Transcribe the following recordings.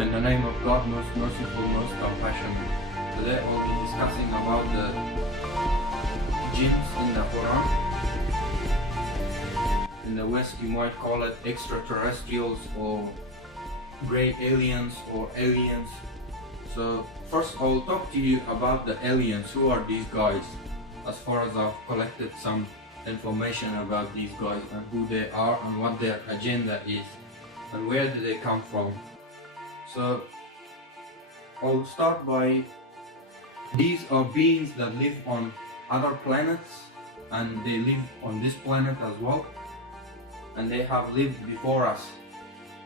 In the name of God, most merciful, most compassionate. Today I'll be discussing about the jinns in the Qur'an. In the West you might call it extraterrestrials or grey aliens or aliens. So first I'll talk to you about the aliens. Who are these guys? As far as I've collected some information about these guys and who they are and what their agenda is and where do they come from. So I'll start by, these are beings that live on other planets, and they live on this planet as well, and they have lived before us.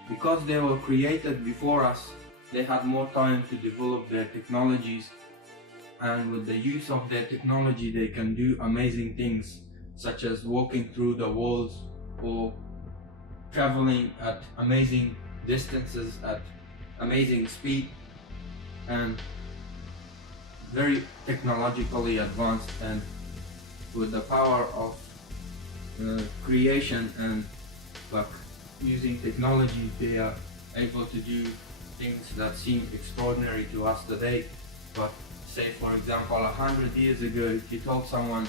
Because they were created before us, they had more time to develop their technologies, and with the use of their technology they can do amazing things, such as walking through the walls or traveling at amazing distances at amazing speed, and very technologically advanced, and with the power of creation and like using technology, they are able to do things that seem extraordinary to us today. But say for example 100 years ago, if you told someone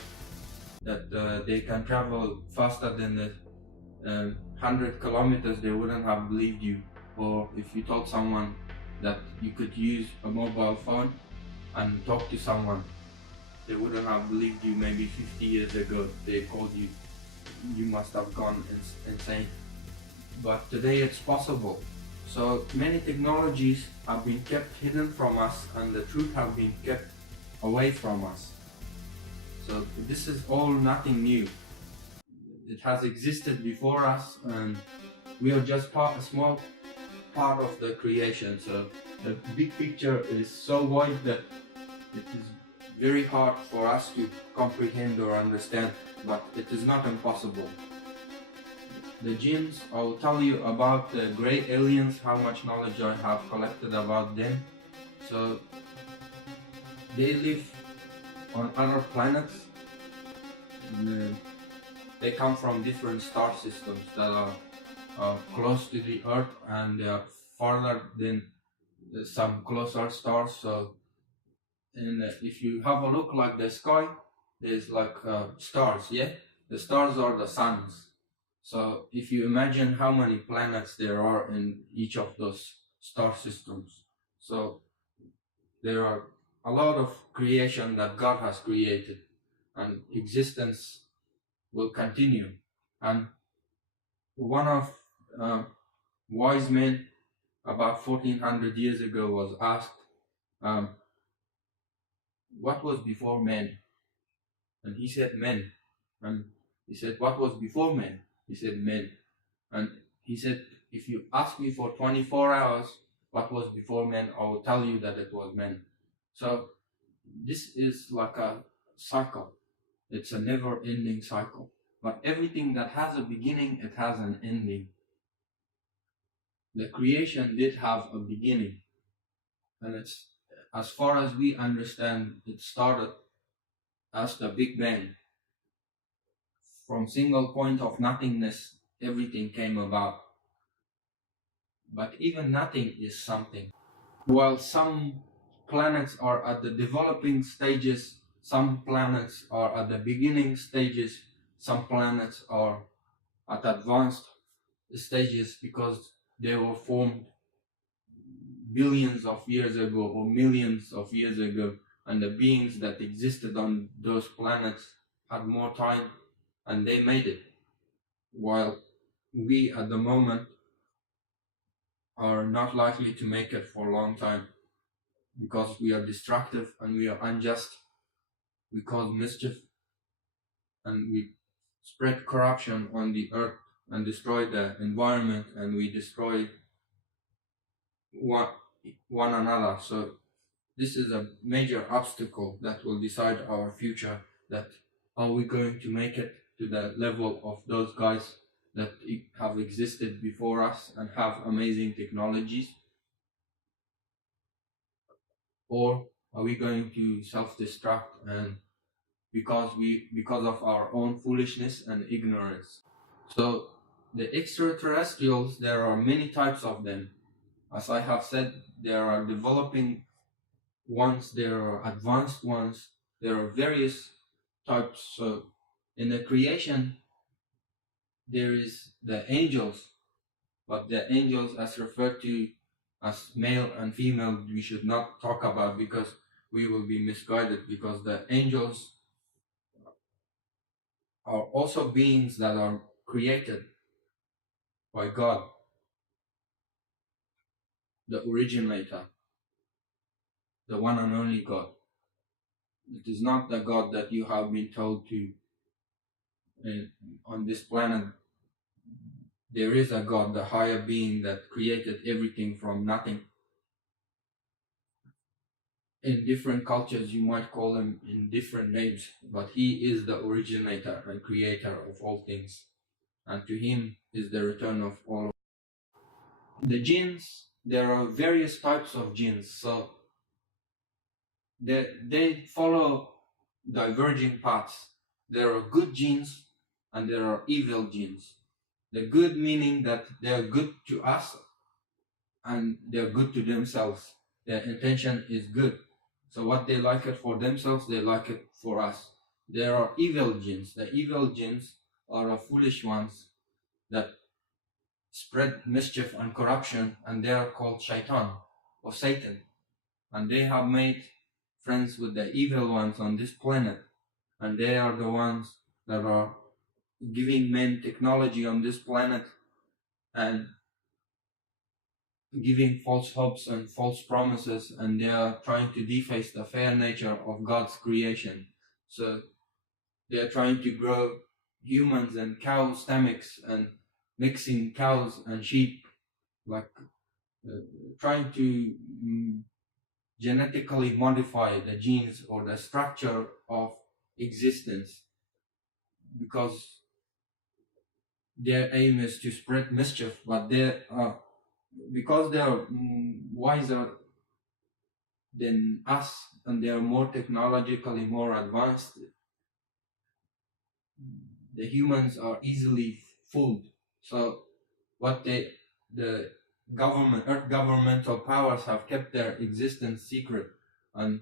that they can travel faster than the 100 kilometers, they wouldn't have believed you. Or if you told someone that you could use a mobile phone and talk to someone, they wouldn't have believed you. Maybe 50 years ago they called you, you must have gone insane. But today it's possible. So many technologies have been kept hidden from us, and the truth have been kept away from us. So this is all nothing new. It has existed before us, and we are just a small part of the creation. So the big picture is so wide that it is very hard for us to comprehend or understand, but it is not impossible. The jinns, I will tell you about the grey aliens, how much knowledge I have collected about them. So they live on other planets. They come from different star systems that are close to the Earth, and they are farther than some closer stars. So, and if you have a look like the sky, there's like stars, yeah? The stars are the suns. So if you imagine how many planets there are in each of those star systems, so there are a lot of creation that God has created, and existence will continue. And one of wise men about 1400 years ago was asked, what was before men? And he said men. And he said, what was before men? He said men. And he said, if you ask me for 24 hours what was before men, I will tell you that it was men. So this is like a cycle. It's a never-ending cycle. But everything that has a beginning, it has an ending. The creation did have a beginning, and it's, as far as we understand, it started as the Big Bang. From single point of nothingness, everything came about. But even nothing is something. While some planets are at the developing stages, some planets are at the beginning stages, some planets are at advanced stages because they were formed billions of years ago or millions of years ago, and the beings that existed on those planets had more time and they made it, while we at the moment are not likely to make it for a long time because we are destructive and we are unjust. We cause mischief and we spread corruption on the earth and destroy the environment, and we destroy one another. So this is a major obstacle that will decide our future, that are we going to make it to the level of those guys that have existed before us and have amazing technologies, or are we going to self-destruct and because of our own foolishness and ignorance. So the extraterrestrials, there are many types of them. as I have said, there are developing ones, there are advanced ones, there are various types. So in the creation, there is the angels, but the angels as referred to as male and female, we should not talk about because we will be misguided, because the angels are also beings that are created by God, the originator, the one and only God. It is not the God that you have been told to on this planet. There is a God, the higher being that created everything from nothing. In different cultures, you might call him in different names, but he is the originator and creator of all things. And to him is the return of all. The jinns, there are various types of jinns. So they follow diverging paths. There are good jinns and there are evil jinns. The good meaning that they are good to us and they are good to themselves. Their intention is good. So what they like it for themselves, they like it for us. There are evil jinns. The evil jinns are the foolish ones that spread mischief and corruption, and they are called shaitan or Satan. And they have made friends with the evil ones on this planet, and they are the ones that are giving men technology on this planet and giving false hopes and false promises, and they are trying to deface the fair nature of God's creation. So they are trying to grow humans and cow stomachs and mixing cows and sheep, like trying to genetically modify the genes or the structure of existence, because their aim is to spread mischief, but they are, because they are wiser than us and they are more technologically more advanced, the humans are easily fooled. So what the governmental powers have kept their existence secret, and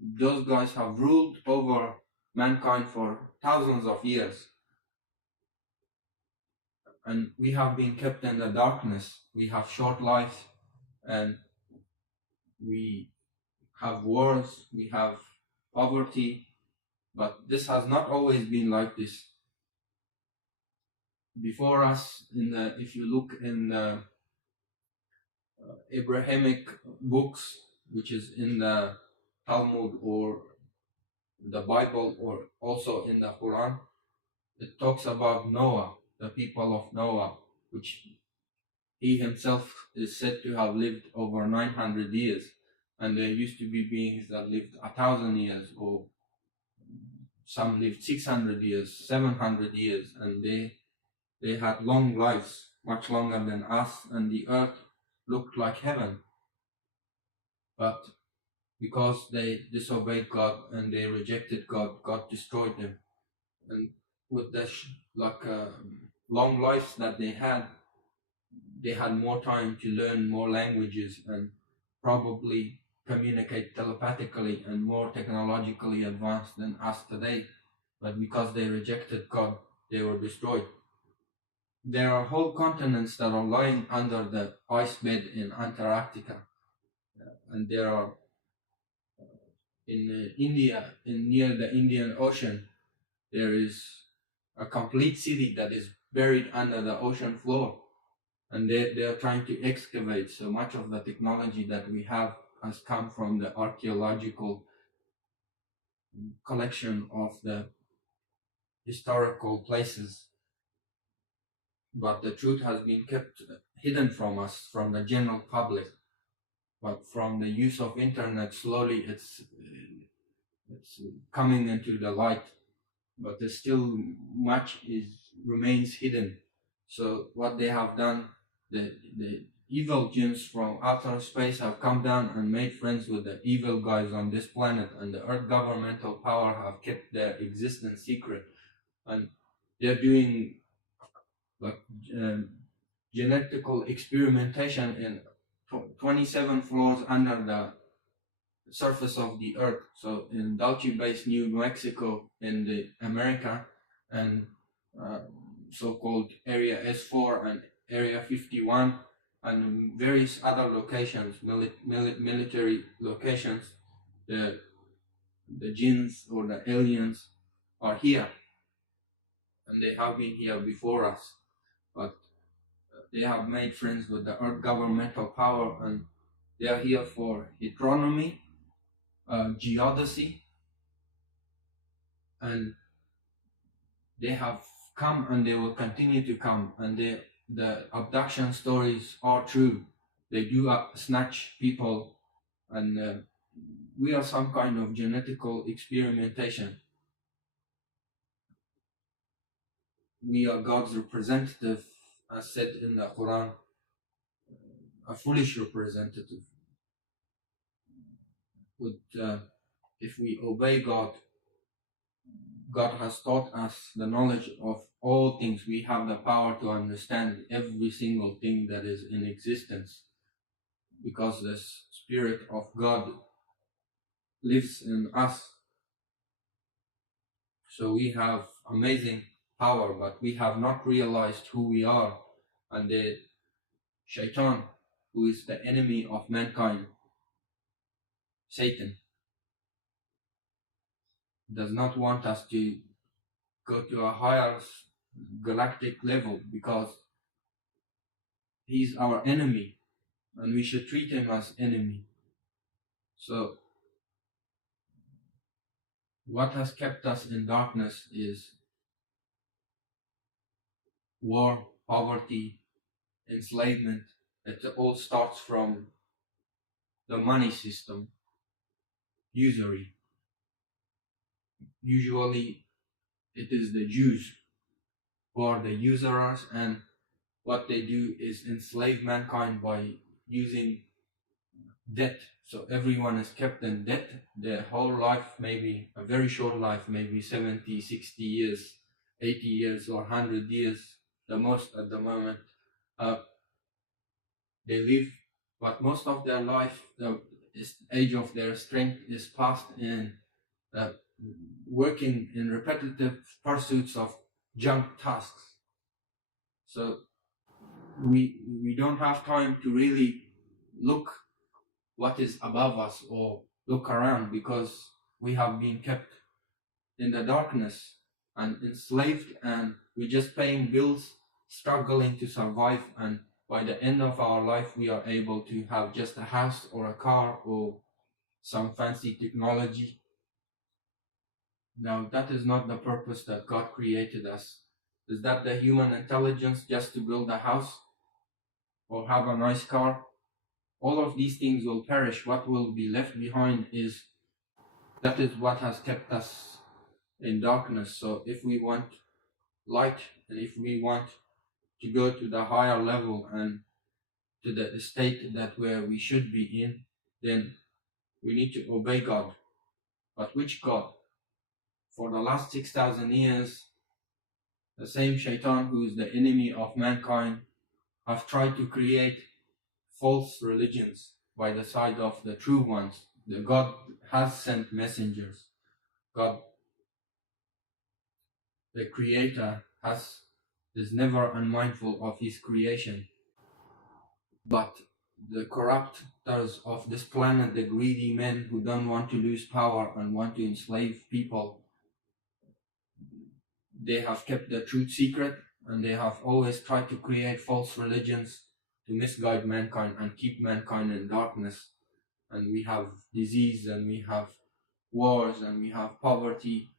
those guys have ruled over mankind for thousands of years, and we have been kept in the darkness. We have short lives, and we have wars, we have poverty, but this has not always been like this. Before us, if you look in the Abrahamic books, which is in the Talmud or the Bible or also in the Qur'an, it talks about Noah, the people of Noah, which he himself is said to have lived over 900 years. And there used to be beings that lived 1,000 years, or some lived 600 years, 700 years, and they had long lives, much longer than us, and the earth looked like heaven. But because they disobeyed God and they rejected God, God destroyed them. And with the long lives that they had more time to learn more languages and probably communicate telepathically and more technologically advanced than us today. But because they rejected God, they were destroyed. There are whole continents that are lying under the ice bed in Antarctica, and there are in India, near the Indian Ocean, there is a complete city that is buried under the ocean floor, and they are trying to excavate. So much of the technology that we have has come from the archaeological collection of the historical places, but the truth has been kept hidden from us, from the general public. But from the use of internet, slowly it's coming into the light, but there's still much remains hidden. So what they have done, the evil jinns from outer space have come down and made friends with the evil guys on this planet, and the earth governmental power have kept their existence secret, and they're doing like genetical experimentation in 27 floors under the surface of the earth. So in Dulce Base, New Mexico, in the America, and so-called Area S4 and Area 51, and various other locations, military locations, the jinns or the aliens are here, and they have been here before us, but they have made friends with the earth governmental power, and they are here for heteronomy, geodesy, and they have come and they will continue to come, and the abduction stories are true. They do snatch people, and we are some kind of genetical experimentation. We are God's representative, as said in the Qur'an, a foolish representative. If we obey God, God has taught us the knowledge of all things. We have the power to understand every single thing that is in existence, because the Spirit of God lives in us. So we have amazing power, but we have not realized who we are. And the Shaitan, who is the enemy of mankind, Satan, does not want us to go to a higher galactic level, because he's our enemy and we should treat him as enemy. So what has kept us in darkness is war, poverty, enslavement. It all starts from the money system, usury. Usually it is the Jews who are the usurers, and what they do is enslave mankind by using debt. So everyone is kept in debt their whole life, maybe a very short life, maybe 70, 60 years, 80 years or 100 years, the most at the moment. They live, but most of their life, the age of their strength is passed in working in repetitive pursuits of junk tasks. So we don't have time to really look what is above us or look around, because we have been kept in the darkness and enslaved, and we're just paying bills, struggling to survive, and by the end of our life we are able to have just a house or a car or some fancy technology. Now that is not the purpose that God created us. Is that the human intelligence just to build a house or have a nice car? All of these things will perish. What will be left behind is, that is what has kept us in darkness. So if we want light, and if we want to go to the higher level and to the state that where we should be in, then we need to obey God. But which God? For the last 6,000 years, the same Shaitan, who is the enemy of mankind, have tried to create false religions by the side of the true ones. The God has sent messengers. God, the Creator, is never unmindful of his creation. But the corruptors of this planet, the greedy men who don't want to lose power and want to enslave people, they have kept the truth secret, and they have always tried to create false religions to misguide mankind and keep mankind in darkness. And we have disease, and we have wars, and we have poverty,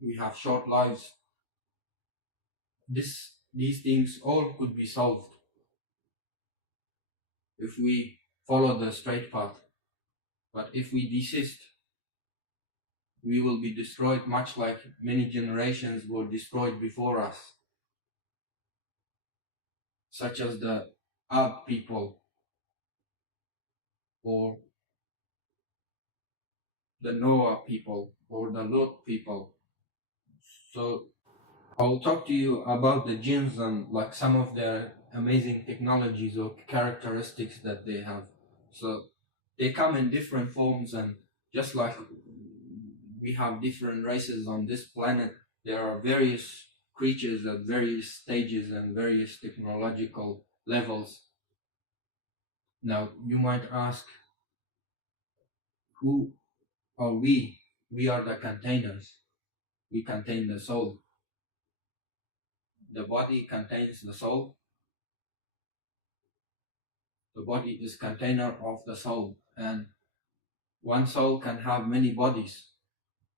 we have short lives. These things all could be solved if we follow the straight path. But if we desist, we will be destroyed, much like many generations were destroyed before us, such as the Ab people or the Noah people or the Lot people. So I'll talk to you about the jinns and like some of their amazing technologies or characteristics that they have. So they come in different forms, and just like we have different races on this planet, there are various creatures at various stages and various technological levels. Now you might ask, who are we? We are the containers. We contain the soul. The body contains the soul. The body is container of the soul, and one soul can have many bodies.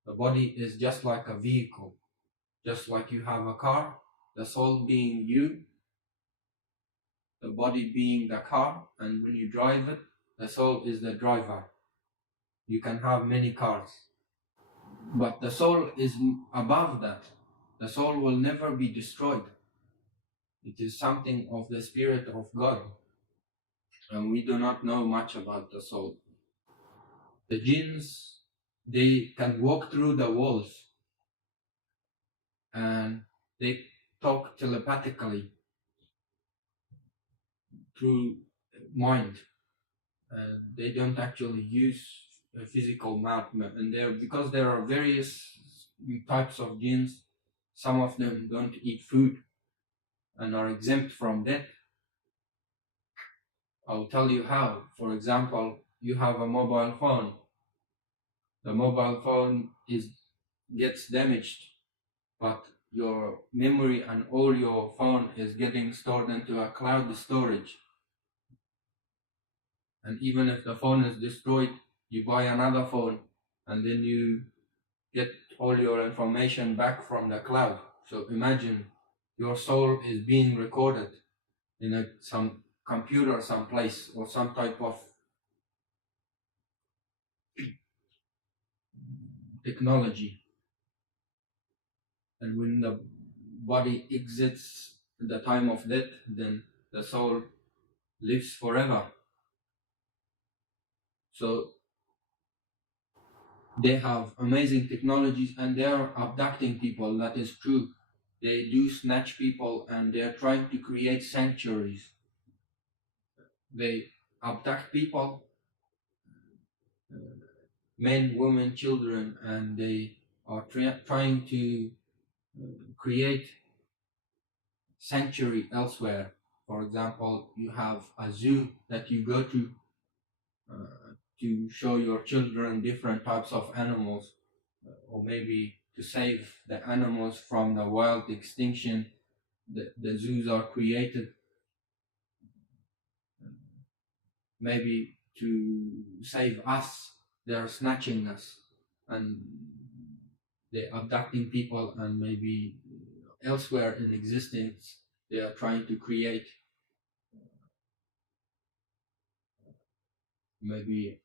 The body is just like a vehicle, just like you have a car, the soul being you, the body being the car, and when you drive it, the soul is the driver. You can have many cars, but the soul is above that. The soul will never be destroyed. It is something of the Spirit of God, and we do not know much about the soul. The jinns, they can walk through the walls and they talk telepathically through mind, and they don't actually use a physical mouth. And because there are various types of jinns, some of them don't eat food and are exempt from death. I'll tell you how. For example, you have a mobile phone. The mobile phone gets damaged, but your memory and all your phone is getting stored into a cloud storage. And even if the phone is destroyed, you buy another phone and then you get all your information back from the cloud. So imagine your soul is being recorded in some computer someplace, or some type of technology. And when the body exits the time of death, then the soul lives forever. So they have amazing technologies, and they are abducting people. That is true. They do snatch people, and they are trying to create sanctuaries. They abduct people, men, women, children, and they are trying to create sanctuary elsewhere. For example, you have a zoo that you go to show your children different types of animals, or maybe to save the animals from the wild extinction. The zoos are created maybe to save us. They are snatching us, and they're abducting people, and maybe elsewhere in existence they are trying to create maybe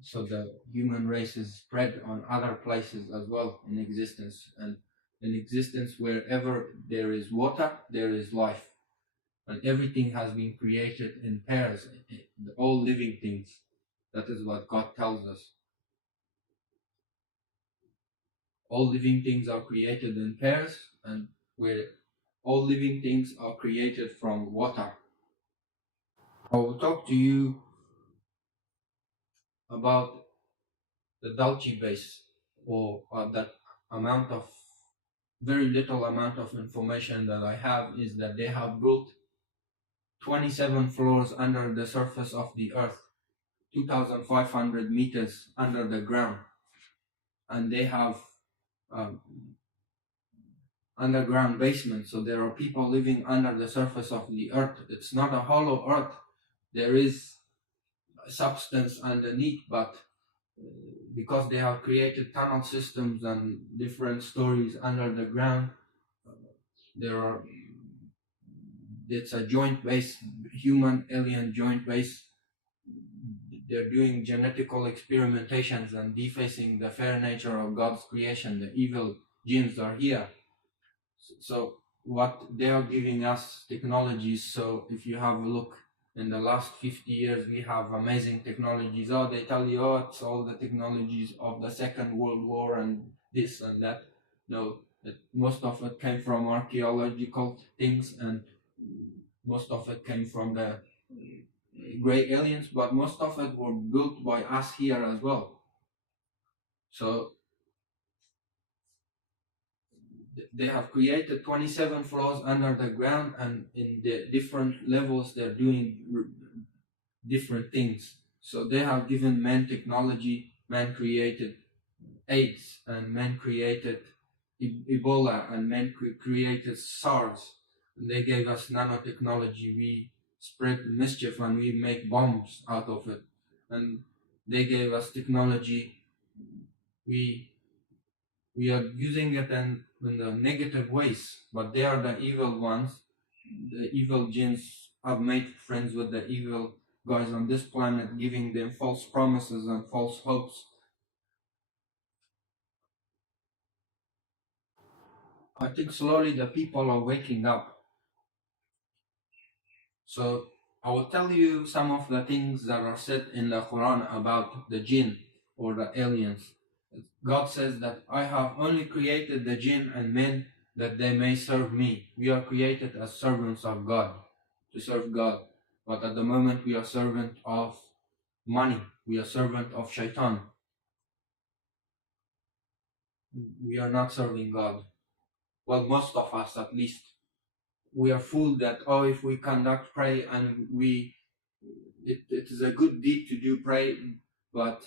so the human race is spread on other places as well in existence. And in existence, wherever there is water, there is life, and everything has been created in pairs, all living things. That is what God tells us. All living things are created in pairs, and where all living things are created from water. I will talk to you about the Dulce base, or that amount of very little amount of information that I have is that they have built 27 floors under the surface of the earth, 2,500 meters under the ground, and they have underground basements. So there are people living under the surface of the earth. It's not a hollow earth. There is substance underneath, but because they have created tunnel systems and different stories under the ground, it's a joint base, human alien joint base. They're doing genetical experimentations and defacing the fair nature of God's creation. The evil jinns are here. So what they are giving us technologies. So if you have a look in the last 50 years, we have amazing technologies. Oh, they tell you, oh, it's all the technologies of the Second World War and this and that. No, most of it came from archaeological things, and most of it came from the gray aliens, but most of it were built by us here as well. So they have created 27 floors under the ground, and in the different levels they're doing different things. So they have given man technology. Man created AIDS, and man created Ebola, and man created SARS. And they gave us nanotechnology. We spread mischief and we make bombs out of it. And they gave us technology. We are using it in the negative ways, but they are the evil ones. The evil jinns have made friends with the evil guys on this planet, giving them false promises and false hopes. I think slowly the people are waking up. So I will tell you some of the things that are said in the Qur'an about the jinn or the aliens. God says that I have only created the jinn and men that they may serve me. We are created as servants of God, to serve God. But at the moment we are servant of money. We are servant of shaitan. We are not serving God. Well, most of us at least. We are fooled that, oh, if we conduct pray and it is a good deed to do pray, but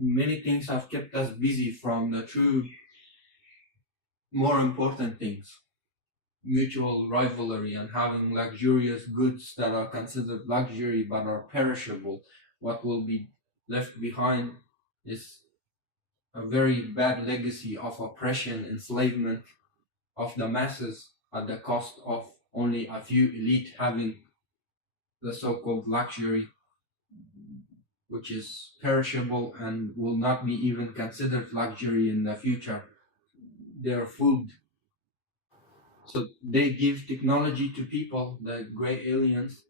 many things have kept us busy from the true, more important things. Mutual rivalry and having luxurious goods that are considered luxury but are perishable. What will be left behind is a very bad legacy of oppression, enslavement of the masses at the cost of only a few elite having the so-called luxury, which is perishable and will not be even considered luxury in the future. They are food. So they give technology to people, the gray aliens,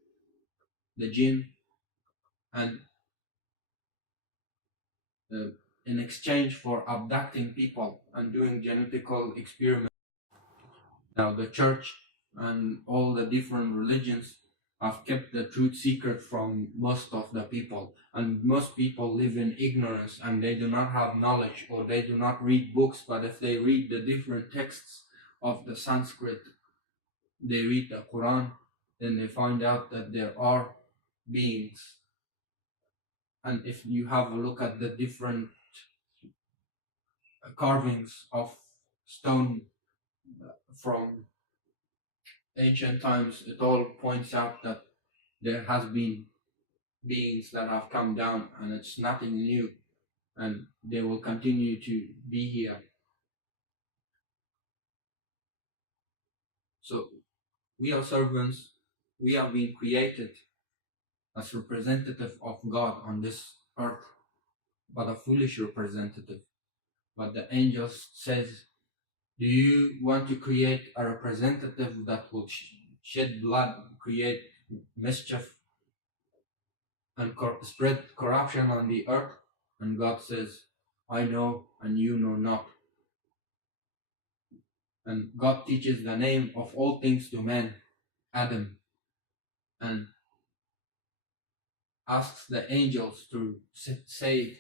the jinn, and in exchange for abducting people and doing genetical experiments. Now the church and all the different religions have kept the truth secret from most of the people, and most people live in ignorance and they do not have knowledge, or they do not read books. But if they read the different texts of the Sanskrit, they read the Qur'an, then they find out that there are beings. And if you have a look at the different carvings of stone from ancient times, it all points out that there has been beings that have come down, and it's nothing new, and they will continue to be here. So we are servants. We have been created as representative of God on this earth, but a foolish representative. But the angel says, do you want to create a representative that will shed blood, create mischief, and spread corruption on the earth? And God says, I know and you know not. And God teaches the name of all things to man, Adam, and asks the angels to say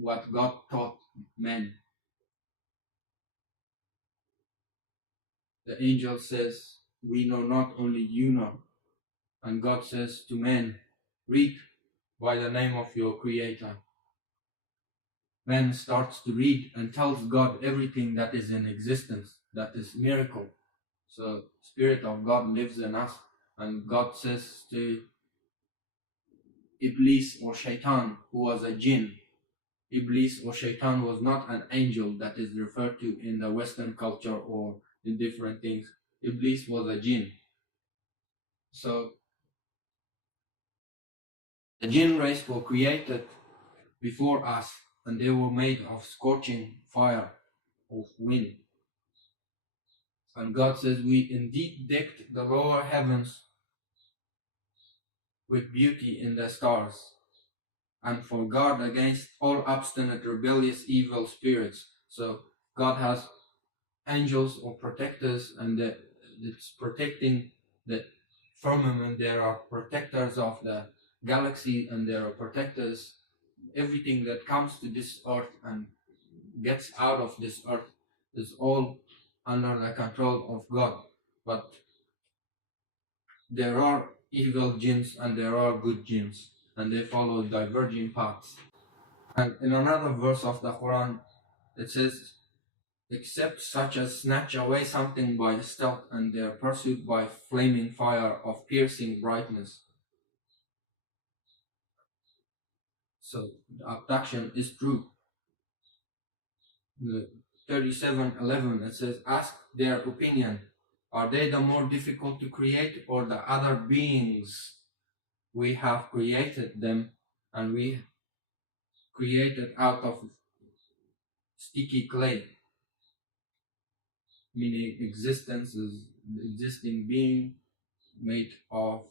what God taught men. The angel says, we know not, only you know. And God says to men, read by the name of your creator. Man starts to read and tells God everything that is in existence, that is miracle. So Spirit of God lives in us, and God says to Iblis or Shaitan, who was a jinn. Iblis or Shaitan was not an angel that is referred to in the Western culture or in different things. Iblis was a jinn. So the jinn race were created before us, and they were made of scorching fire, of wind. And God says, we indeed decked the lower heavens with beauty in the stars, and for guard against all obstinate, rebellious, evil spirits. So God has angels or protectors, and it's protecting the firmament there are protectors of the galaxy, and there are protectors. Everything that comes to this earth and gets out of this earth is all under the control of God. But there are evil jinns and there are good jinns, and they follow diverging paths. And in another verse of the Quran, it says, except such as snatch away something by stealth, and they are pursued by flaming fire of piercing brightness. So the abduction is true. The 37:11, it says, ask their opinion. Are they the more difficult to create, or the other beings? We have created them, and we created out of sticky clay, meaning existence is the existing being made of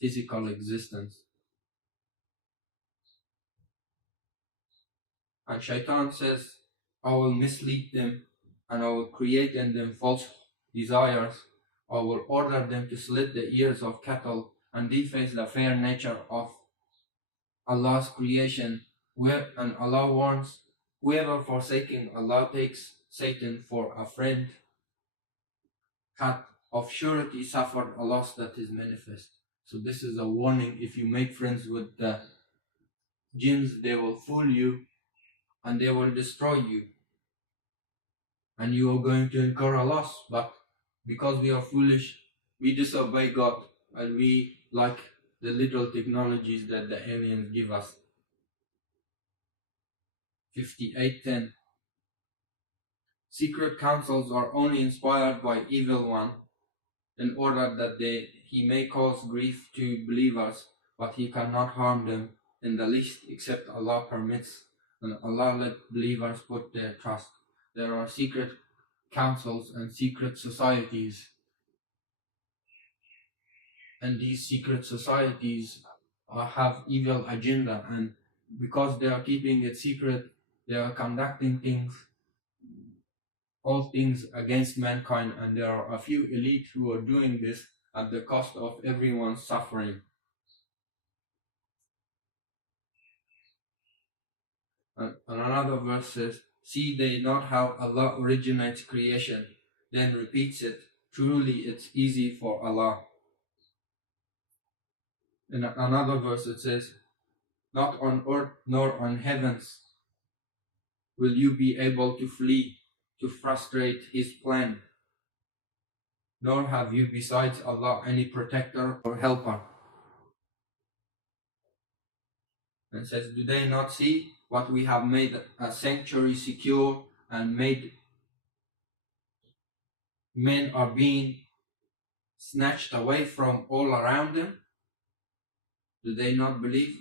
physical existence. And Shaitan says, I will mislead them, and I will create in them false desires. I will order them to slit the ears of cattle and deface the fair nature of Allah's creation. And Allah warns, whoever forsaking Allah takes Satan for a friend hath of surety suffered a loss that is manifest. So this is a warning. If you make friends with the jinns, they will fool you and they will destroy you, and you are going to incur a loss. But because we are foolish, we disobey God, and we like the little technologies that the aliens give us. 58:10. Secret counsels are only inspired by evil one, in order that he may cause grief to believers, but he cannot harm them in the least except Allah permits, and Allah let believers put their trust. There are secret councils and secret societies, and these secret societies have evil agenda, and because they are keeping it secret, they are conducting all things against mankind, and there are a few elite who are doing this at the cost of everyone's suffering. And another verse says, see they not how Allah originates creation, then repeats it, truly it's easy for Allah. In another verse it says, not on earth nor on heavens will you be able to flee to frustrate his plan, nor have you besides Allah any protector or helper. And it says, do they not see what we have made a sanctuary secure, and made men are being snatched away from all around them? Do they not believe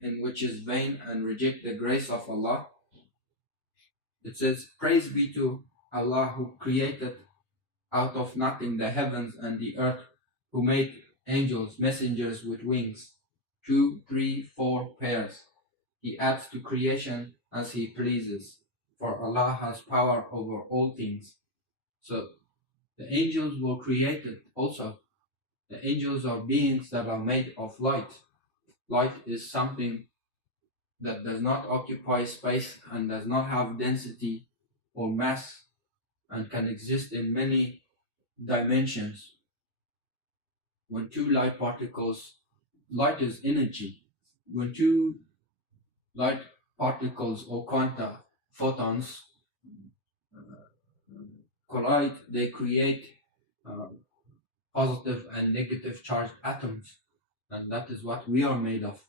in which is vain and reject the grace of Allah? It says, praise be to Allah who created out of nothing the heavens and the earth, who made angels, messengers with wings, 2, 3, 4 pairs. He adds to creation as he pleases, for Allah has power over all things. So the angels were created also. The angels are beings that are made of light. Light is something that does not occupy space and does not have density or mass, and can exist in many dimensions. When two light particles, light is energy. When two light particles or quanta, photons, collide, they create positive and negative charged atoms, and that is what we are made of.